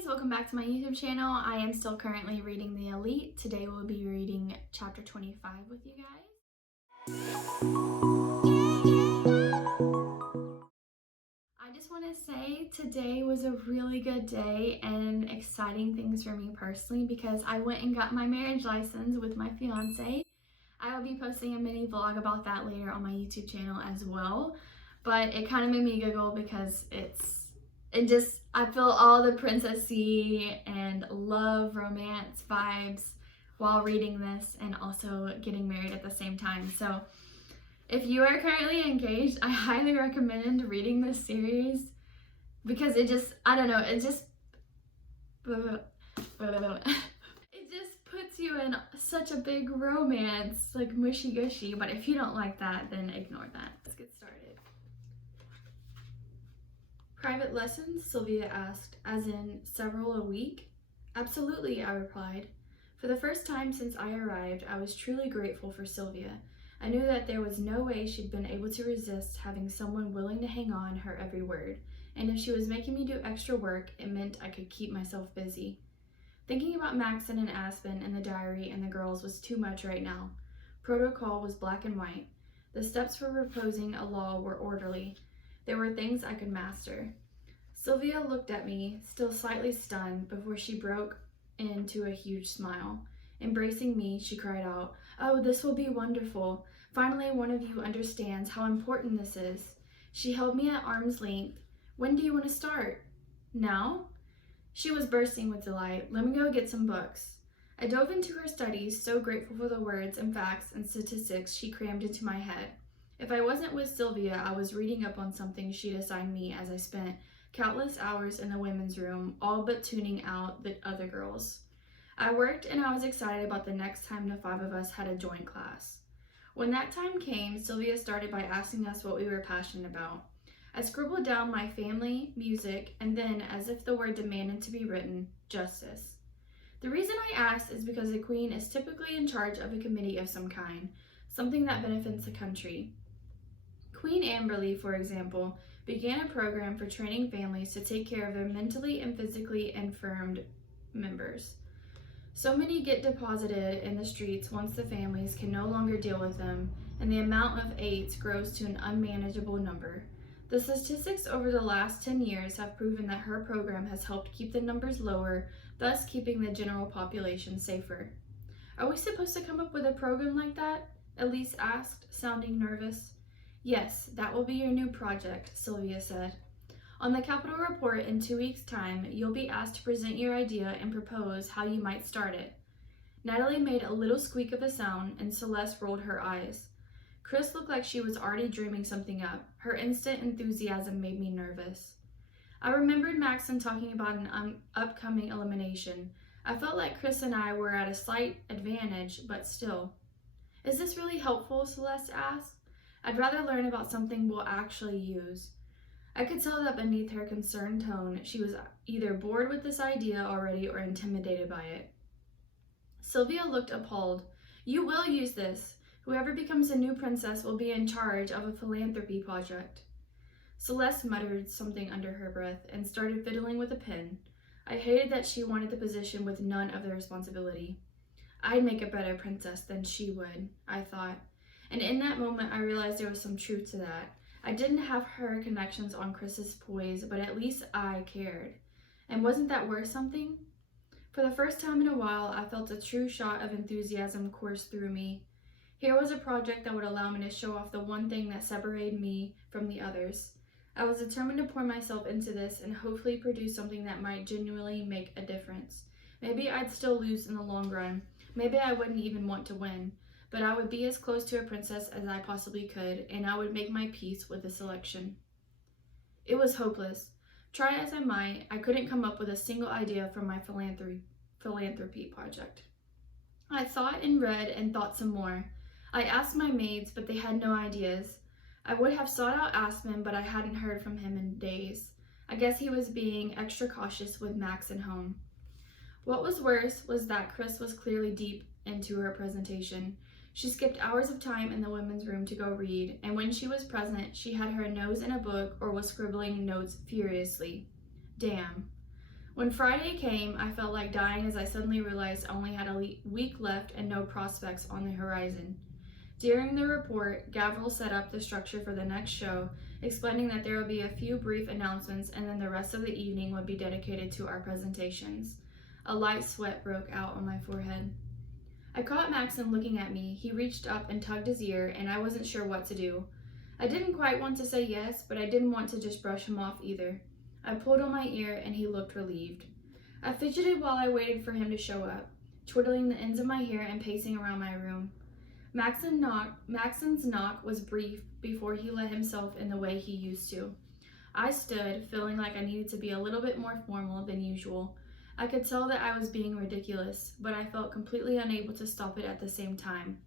guys, welcome back to my YouTube channel. I am still currently reading The Elite. Today we'll be reading chapter 25 with you guys. I just want to say today was a really good day and exciting things for me personally because I went and got my marriage license with my fiance. I will be posting a mini vlog about that later on my YouTube channel as well, but it kind of made me giggle because I feel all the princessy and love romance vibes while reading this and also getting married at the same time. So if you are currently engaged, I highly recommend reading this series because it just puts you in such a big romance, like mushy gushy. But if you don't like that, then ignore that. Let's get started. Private lessons? Sylvia asked, as in several a week? Absolutely, I replied. For the first time since I arrived, I was truly grateful for Sylvia. I knew that there was no way she'd been able to resist having someone willing to hang on her every word, and if she was making me do extra work, it meant I could keep myself busy. Thinking about Maxon and Aspen and the diary and the girls was too much right now. Protocol was black and white. The steps for proposing a law were orderly. There were things I could master. Sylvia looked at me, still slightly stunned, before she broke into a huge smile. Embracing me, she cried out, "Oh, this will be wonderful. Finally, one of you understands how important this is." She held me at arm's length. "When do you want to start?" "Now?" She was bursting with delight. "Let me go get some books." I dove into her studies, so grateful for the words and facts and statistics she crammed into my head. If I wasn't with Sylvia, I was reading up on something she'd assigned me as I spent countless hours in the women's room, all but tuning out the other girls. I worked and I was excited about the next time the five of us had a joint class. When that time came, Sylvia started by asking us what we were passionate about. I scribbled down my family, music, and then, as if the word demanded to be written, justice. The reason I asked is because the Queen is typically in charge of a committee of some kind, something that benefits the country. Queen Amberly, for example, began a program for training families to take care of their mentally and physically infirmed members. So many get deposited in the streets once the families can no longer deal with them, and the amount of aides grows to an unmanageable number. The statistics over the last 10 years have proven that her program has helped keep the numbers lower, thus keeping the general population safer. "Are we supposed to come up with a program like that?" Elise asked, sounding nervous. "Yes, that will be your new project," Sylvia said. "On the Capitol Report in 2 weeks' time, you'll be asked to present your idea and propose how you might start it." Natalie made a little squeak of a sound, and Celeste rolled her eyes. Chris looked like she was already dreaming something up. Her instant enthusiasm made me nervous. I remembered Maxon talking about an upcoming elimination. I felt like Chris and I were at a slight advantage, but still. "Is this really helpful?" Celeste asked. "I'd rather learn about something we'll actually use." I could tell that beneath her concerned tone, she was either bored with this idea already or intimidated by it. Sylvia looked appalled. "You will use this. Whoever becomes a new princess will be in charge of a philanthropy project." Celeste muttered something under her breath and started fiddling with a pen. I hated that she wanted the position with none of the responsibility. I'd make a better princess than she would, I thought. And in that moment, I realized there was some truth to that. I didn't have her connections on Chris's poise, but at least I cared. And wasn't that worth something? For the first time in a while, I felt a true shot of enthusiasm course through me. Here was a project that would allow me to show off the one thing that separated me from the others. I was determined to pour myself into this and hopefully produce something that might genuinely make a difference. Maybe I'd still lose in the long run. Maybe I wouldn't even want to win. But I would be as close to a princess as I possibly could, and I would make my peace with the selection. It was hopeless. Try as I might, I couldn't come up with a single idea for my philanthropy project. I thought and read and thought some more. I asked my maids, but they had no ideas. I would have sought out Aspen, but I hadn't heard from him in days. I guess he was being extra cautious with Maxon home. What was worse was that Chris was clearly deep into her presentation. She skipped hours of time in the women's room to go read, and when she was present, she had her nose in a book or was scribbling notes furiously. Damn. When Friday came, I felt like dying as I suddenly realized I only had a week left and no prospects on the horizon. During the report, Gavril set up the structure for the next show, explaining that there would be a few brief announcements and then the rest of the evening would be dedicated to our presentations. A light sweat broke out on my forehead. I caught Maxon looking at me. He reached up and tugged his ear, and I wasn't sure what to do. I didn't quite want to say yes, but I didn't want to just brush him off either. I pulled on my ear, and he looked relieved. I fidgeted while I waited for him to show up, twiddling the ends of my hair and pacing around my room. Maxon's knock was brief before he let himself in the way he used to. I stood, feeling like I needed to be a little bit more formal than usual. I could tell that I was being ridiculous, but I felt completely unable to stop it at the same time.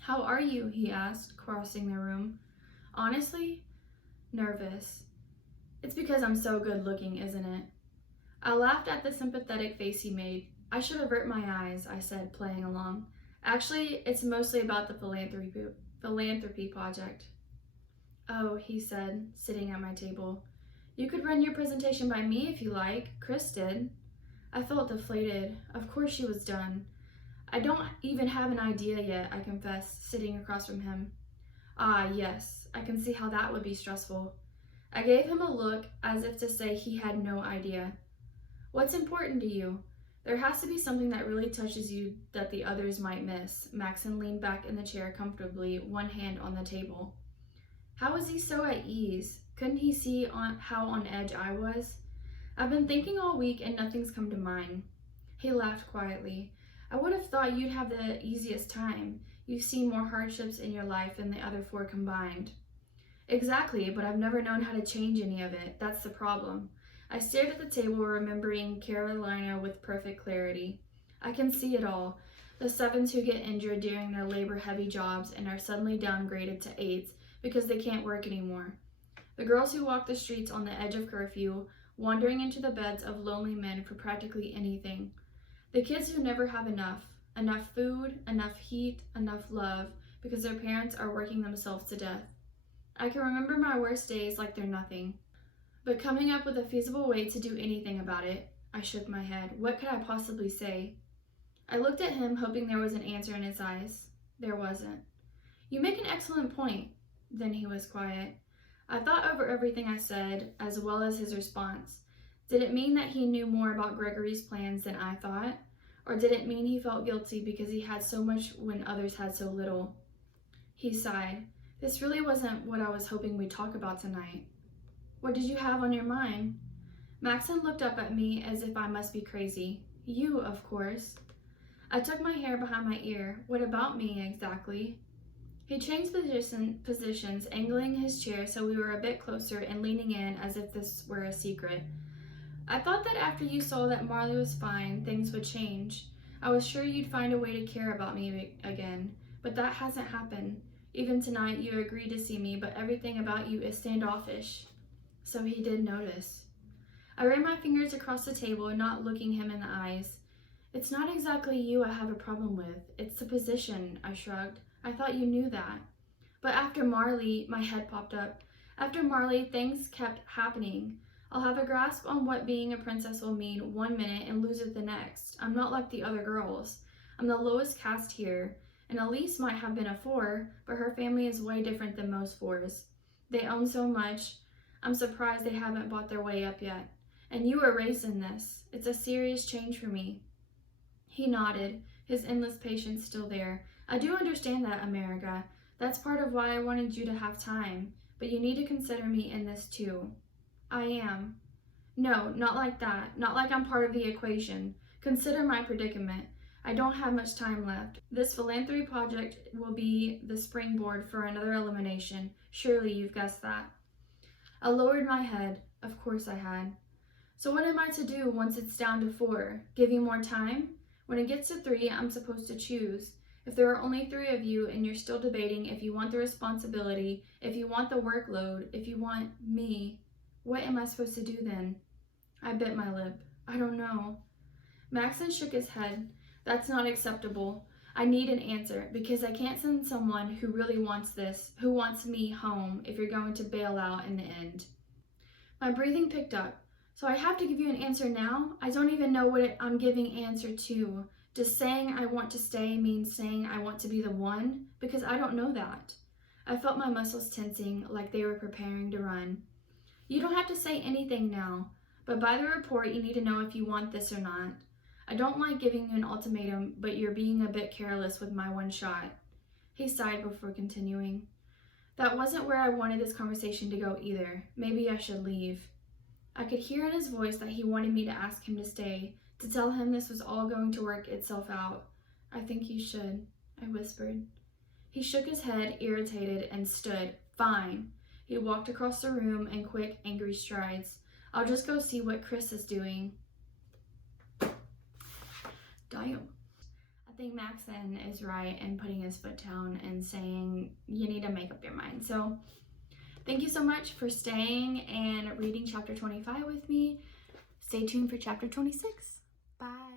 "How are you?" he asked, crossing the room. "Honestly, nervous. It's because I'm so good looking, isn't it?" I laughed at the sympathetic face he made. "I should avert my eyes," I said, playing along. "Actually, it's mostly about the philanthropy project." "Oh," he said, sitting at my table. "You could run your presentation by me if you like. Chris did." I felt deflated. Of course she was done. "I don't even have an idea yet," I confessed, sitting across from him. "Ah, yes, I can see how that would be stressful." I gave him a look as if to say he had no idea. "What's important to you? There has to be something that really touches you that the others might miss." Maxon leaned back in the chair comfortably, one hand on the table. How was he so at ease? Couldn't he see how on edge I was? "I've been thinking all week and nothing's come to mind." He laughed quietly. "I would have thought you'd have the easiest time. You've seen more hardships in your life than the other four combined." "Exactly, but I've never known how to change any of it. That's the problem." I stared at the table, remembering Carolina with perfect clarity. I can see it all. The 7s who get injured during their labor-heavy jobs and are suddenly downgraded to 8s because they can't work anymore. The girls who walk the streets on the edge of curfew, wandering into the beds of lonely men for practically anything. The kids who never have enough food, enough heat, enough love, because their parents are working themselves to death. I can remember my worst days like they're nothing. But coming up with a feasible way to do anything about it, I shook my head. What could I possibly say? I looked at him, hoping there was an answer in his eyes. There wasn't. "You make an excellent point." Then he was quiet. I thought over everything I said, as well as his response. Did it mean that he knew more about Gregory's plans than I thought? Or did it mean he felt guilty because he had so much when others had so little? He sighed. "This really wasn't what I was hoping we'd talk about tonight." "What did you have on your mind?" Maxon looked up at me as if I must be crazy. "You, of course." I took my hair behind my ear. "What about me, exactly?" He changed positions, angling his chair so we were a bit closer and leaning in as if this were a secret. "I thought that after you saw that Marley was fine, things would change. I was sure you'd find a way to care about me again, but that hasn't happened. Even tonight you agreed to see me, but everything about you is standoffish." So he did notice. I ran my fingers across the table, not looking him in the eyes. "It's not exactly you I have a problem with. It's the position," I shrugged. "I thought you knew that." "But after Marley," my head popped up. "After Marley, things kept happening. I'll have a grasp on what being a princess will mean one minute and lose it the next. I'm not like the other girls. I'm the lowest caste here, and Elise might have been a 4, but her family is way different than most 4s. They own so much. I'm surprised they haven't bought their way up yet. And you were raised in this. It's a serious change for me." He nodded, his endless patience still there. "I do understand that, America. That's part of why I wanted you to have time. But you need to consider me in this too." "I am." "No, not like that. Not like I'm part of the equation. Consider my predicament. I don't have much time left. This philanthropy project will be the springboard for another elimination. Surely you've guessed that." I lowered my head. Of course I had. "So what am I to do once it's down to 4? Give you more time? When it gets to 3, I'm supposed to choose. If there are only 3 of you and you're still debating if you want the responsibility, if you want the workload, if you want me, what am I supposed to do then?" I bit my lip. "I don't know." Maxon shook his head. "That's not acceptable. I need an answer, because I can't send someone who really wants this, who wants me, home if you're going to bail out in the end." My breathing picked up. So I have to give you an answer now. I don't even know what I'm giving answer to. Does saying I want to stay mean saying I want to be the one? Because I don't know that. I felt my muscles tensing like they were preparing to run. You don't have to say anything now, but by the report you need to know if you want this or not. I don't like giving you an ultimatum, but you're being a bit careless with my one shot. He sighed before continuing. That wasn't where I wanted this conversation to go either. Maybe I should leave. I could hear in his voice that he wanted me to ask him to stay, to tell him this was all going to work itself out. I think you should, I whispered. He shook his head, irritated, and stood. Fine. He walked across the room in quick, angry strides. I'll just go see what Chris is doing. Damn. I think Maxon is right in putting his foot down and saying you need to make up your mind. So thank you so much for staying and reading chapter 25 with me. Stay tuned for chapter 26. Bye.